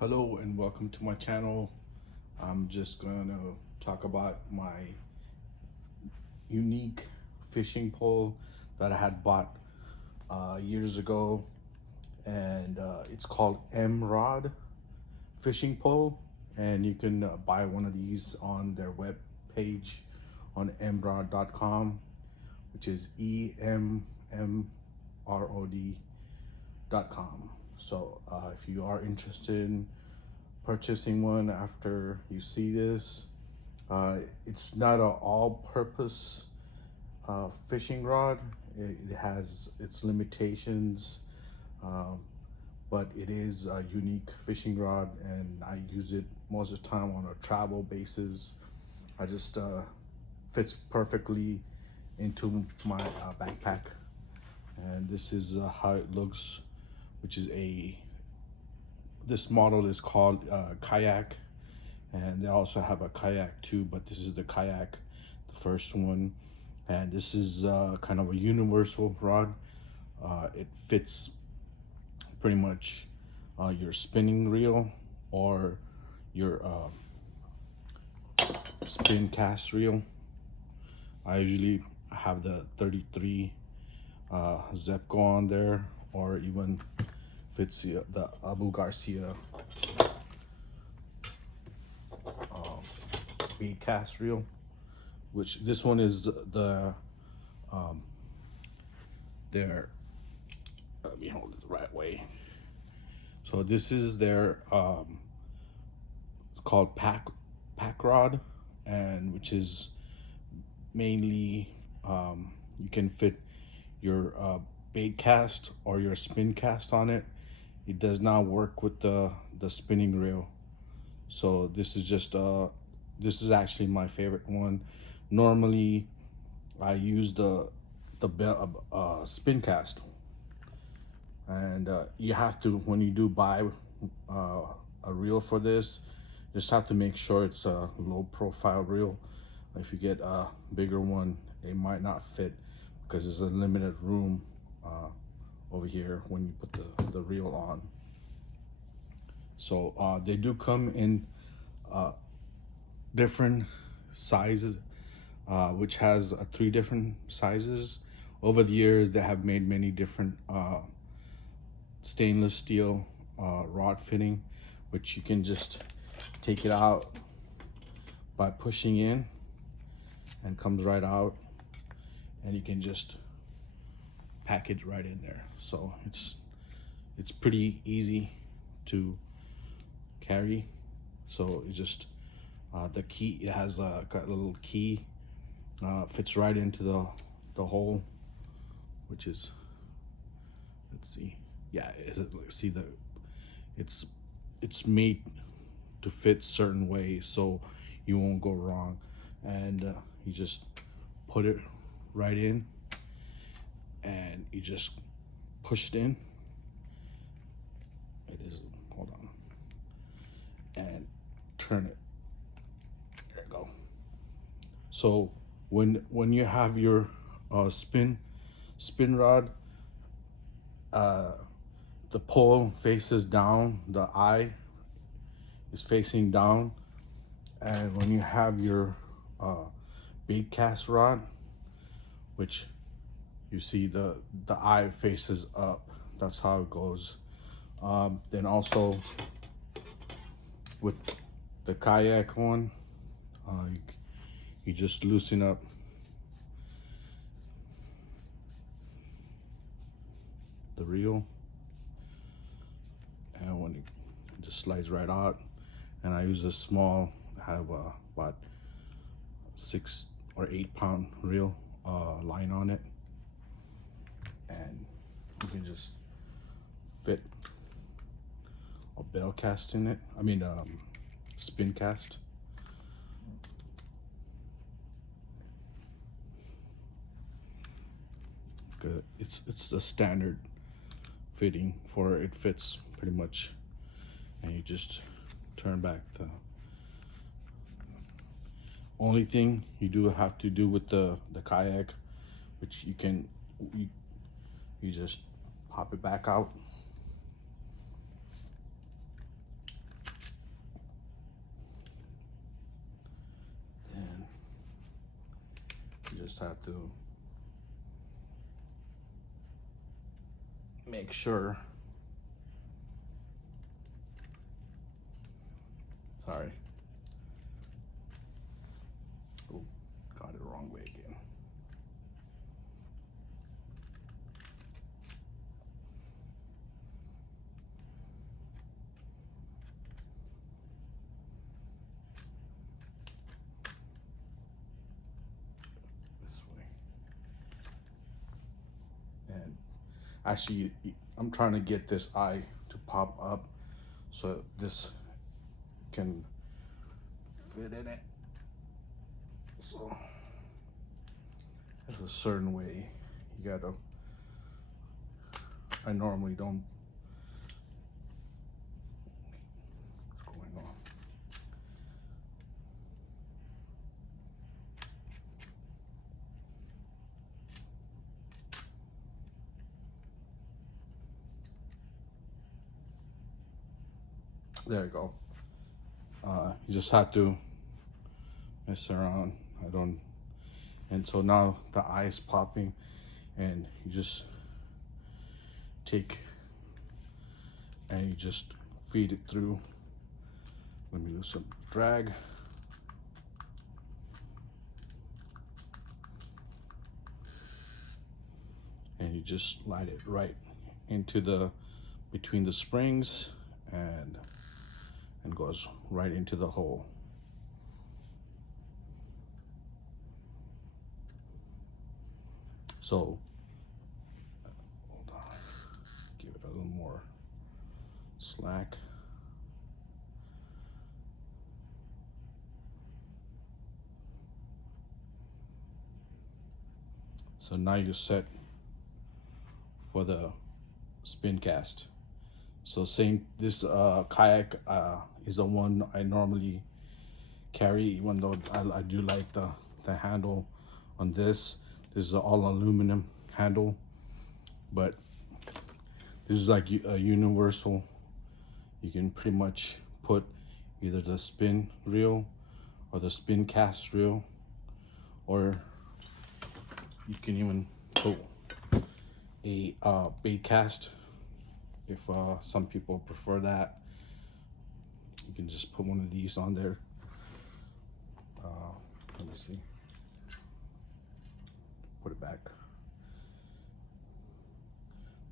Hello and welcome to my channel. I'm just gonna talk about my unique fishing pole that I had bought years ago, and it's called Emmrod fishing pole, and you can buy one of these on their web page on emmrod.com, which is EMMROD.com. So if you are interested in purchasing one after you see this, it's not an all-purpose fishing rod. It has its limitations, um, but it is a unique fishing rod, and I use it most of the time on a travel basis. I just fits perfectly into my backpack, and this is how it looks, which is this model is called kayak, and they also have a kayak too, but this is the kayak, the first one. And this is kind of a universal rod. It fits pretty much your spinning reel or your spin cast reel. I usually have the 33 Zepco on there, or even fits the Abu Garcia bait cast reel, which this one is the their let me hold it the right way. So this is their it's called pack rod, and which is mainly you can fit your bait cast or your spin cast on it. It does not work with the spinning reel. So this is just this is actually my favorite one. Normally I use the spin cast, and you have to, when you do buy a reel for this, just have to make sure it's a low profile reel. If you get a bigger one, it might not fit because there's a limited room over here when you put the reel on. So they do come in different sizes, which has 3 different sizes. Over the years, they have made many different stainless steel rod fitting, which you can just take it out by pushing in, and comes right out, and you can just pack it right in there. So it's pretty easy to carry. So it's just the key, it has got a little key, fits right into the hole, which is, let's see, yeah, is it, see the, it's made to fit certain ways so you won't go wrong. And you just put it right in, and you just push it in. It is, hold on, and turn it. There you go. So when you have your spin rod, the pole faces down, the eye is facing down, and when you have your bait cast rod, which you see the eye faces up, that's how it goes. Then also with the kayak one, you just loosen up the reel, and when it just slides right out. And I use a small, I have about 6 or 8 pound reel line on it, and you can just fit a bell cast in it. I mean spin cast. Good. It's a standard fitting for it, fits pretty much, and you just turn back. The only thing you do have to do with the kayak, which you just pop it back out, just have to make sure. Sorry. Oh, got it the wrong way again. This way. And actually, I'm trying to get this eye to pop up so this can fit in it. So there's a certain way you gotta. I normally don't. What's going on? There you go. You just have to mess around. I don't. And so now the eye is popping, and you just take and you just feed it through. Let me do some drag. And you just slide it right into the between the springs and goes right into the hole. So hold on, give it a little more slack. So now you're set for the spin cast. So same, this kayak is the one I normally carry, even though I do like the handle on this. This is an all aluminum handle, but this is like a universal. You can pretty much put either the spin reel or the spin cast reel, or you can even put a bait cast if some people prefer that. You can just put one of these on there. Let me see. Put it back.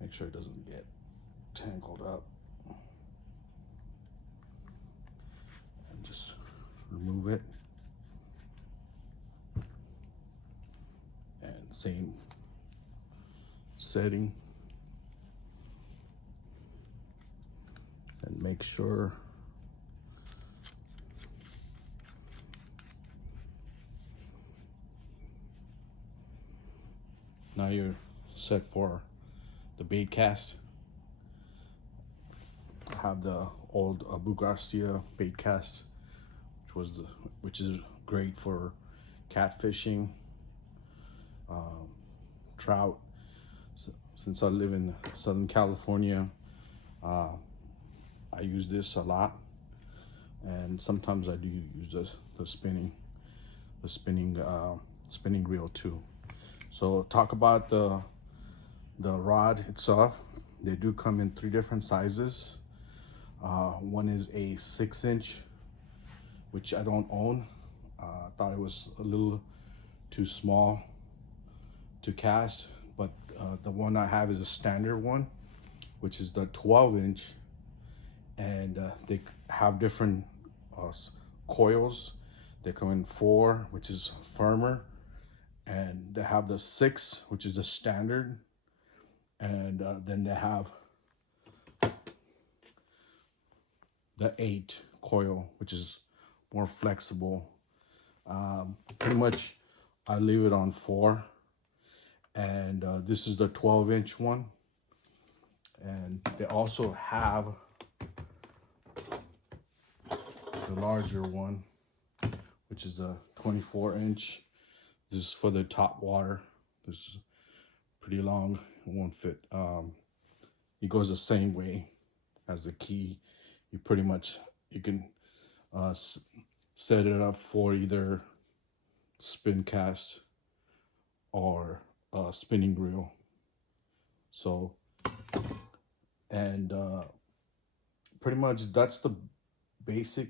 Make sure it doesn't get tangled up. And just remove it. And same setting. And make sure now you're set for the bait cast. I have the old Abu Garcia bait cast, which is great for catfishing, trout. So, since I live in Southern California, I use this a lot, and sometimes I do use the spinning reel too. So talk about the rod itself. They do come in 3 different sizes. One is a 6-inch, which I don't own. I thought it was a little too small to cast, but the one I have is a standard one, which is the 12-inch, and they have different coils. They come in 4, which is firmer, and they have the 6, which is a standard, and then they have the 8 coil, which is more flexible. Pretty much I leave it on 4, and this is the 12-inch one, and they also have the larger one, which is the 24-inch. This is for the top water. This is pretty long. It won't fit. It goes the same way as the key. You pretty much, you can set it up for either spin cast or a spinning reel. So, and pretty much that's the basic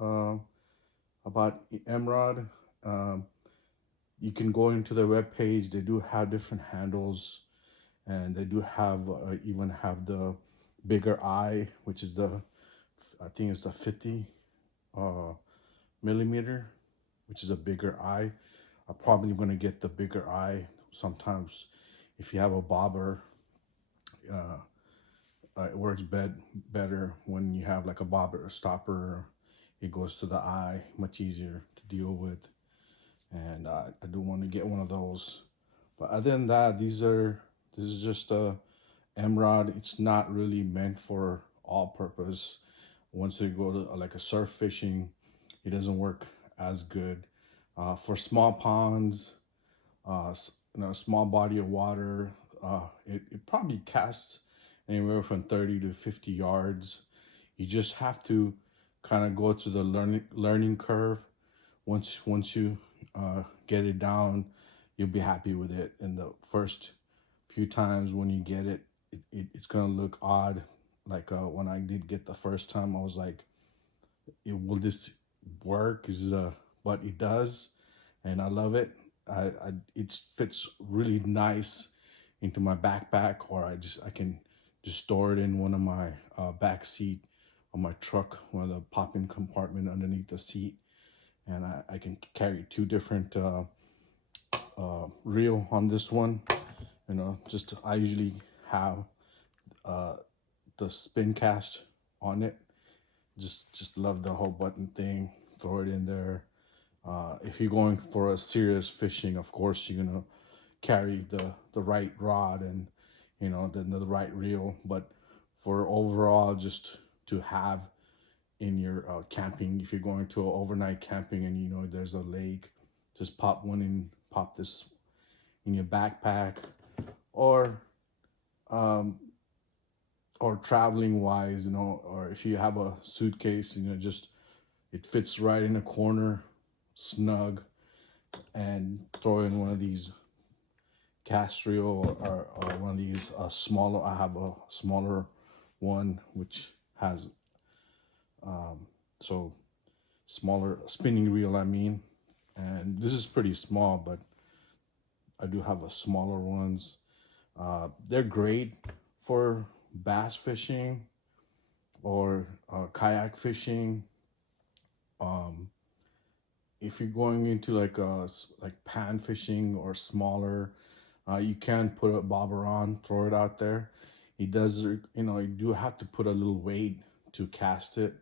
uh, about Emmrod. Um, you can go into the web page. They do have different handles, and they do have even have the bigger eye, which is the, I think it's the 50 uh, millimeter, which is a bigger eye. I'm probably gonna get the bigger eye. Sometimes, if you have a bobber, uh, it works better when you have like a bobber or stopper. It goes to the eye, much easier to deal with. And I do want to get one of those. But other than that, this is just a Emrod. It's not really meant for all purpose. Once you go to like a surf fishing, it doesn't work as good. For small ponds, small body of water, it probably casts anywhere from 30 to 50 yards. You just have to kind of go to the learning curve. Once you get it down, you'll be happy with it. And the first few times when you get it, it's gonna look odd. Like when I did get the first time, I was like, "Will this work?" But it does, and I love it. It fits really nice into my backpack, or I can just store it in one of my back seat of my truck, one of the pop-in compartment underneath the seat, and I can carry two different reel on this one. Just I usually have uh, the spin cast on it. Just love the whole button thing. Throw it in there. If you're going for a serious fishing, of course you're gonna carry the right rod and the right reel. But for overall, just to have in your camping, if you're going to overnight camping and there's a lake, just pop this in your backpack, or um, or traveling wise, or if you have a suitcase, just it fits right in a corner, snug, and throw in one of these Castrio, or one of these smaller. I have a smaller one which has so smaller spinning reel. I mean, and this is pretty small, but I do have a smaller ones. They're great for bass fishing or kayak fishing. Um, if you're going into like pan fishing or smaller, you can put a bobber on, throw it out there. It does, you do have to put a little weight to cast it,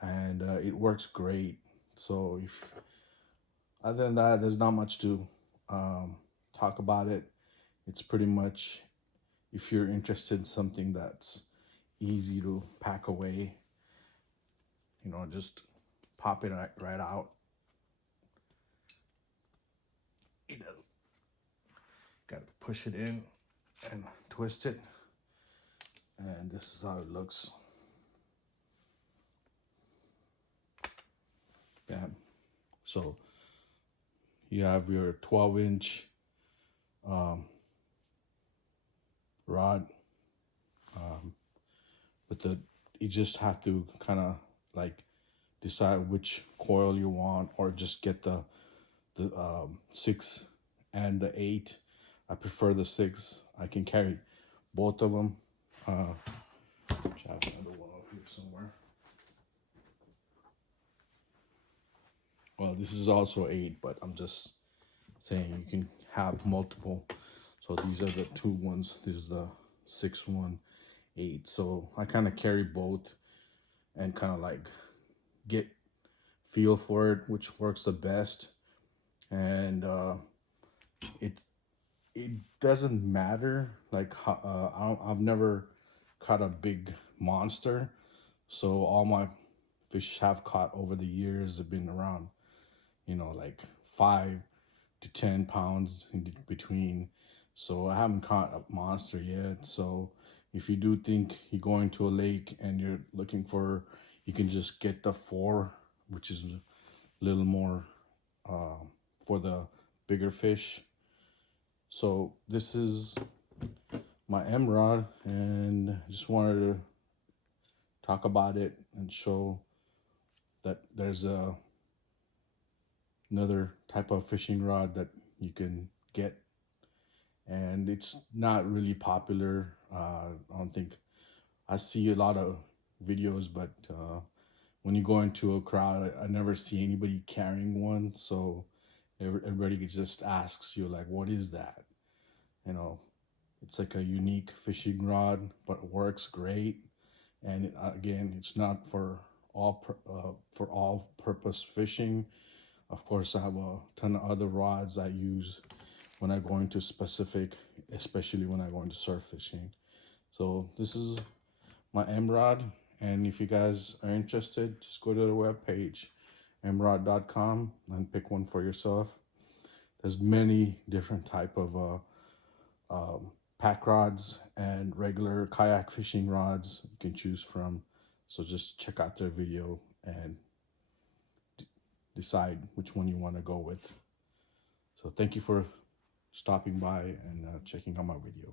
and it works great. So if other than that, there's not much to talk about it. It's pretty much, if you're interested in something that's easy to pack away, just pop it right out. It does. Got to push it in and twist it, and this is how it looks. Yeah. So you have your 12-inch rod, but you just have to kind of like decide which coil you want, or just get the 6 and the 8. I prefer the 6. I can carry both of them. I have another one over here somewhere. Well, this is also 8, but I'm just saying you can have multiple. So these are the 2 ones. This is the 6 1, 8. So I kind of carry both and kind of like get feel for it, which works the best. And it it doesn't matter. Like I've never caught a big monster, so all my fish have caught over the years have been around, like 5 to 10 pounds in between. So I haven't caught a monster yet. So if you do think you're going to a lake and you're looking for, you can just get the 4, which is a little more for the bigger fish. So this is my Emmrod, and I just wanted to talk about it and show that there's another type of fishing rod that you can get, and it's not really popular. I don't think I see a lot of videos, but when you go into a crowd, I never see anybody carrying one. So everybody just asks you like, "What is that?" You know, it's like a unique fishing rod, but works great. And again, it's not for for all purpose fishing. Of course, I have a ton of other rods I use when I go into specific, especially when I go into surf fishing. So this is my Emmrod, and if you guys are interested, just go to the webpage, emmrod.com, and pick one for yourself. There's many different type of pack rods and regular kayak fishing rods you can choose from. So just check out their video and decide which one you want to go with. So thank you for stopping by and checking out my video.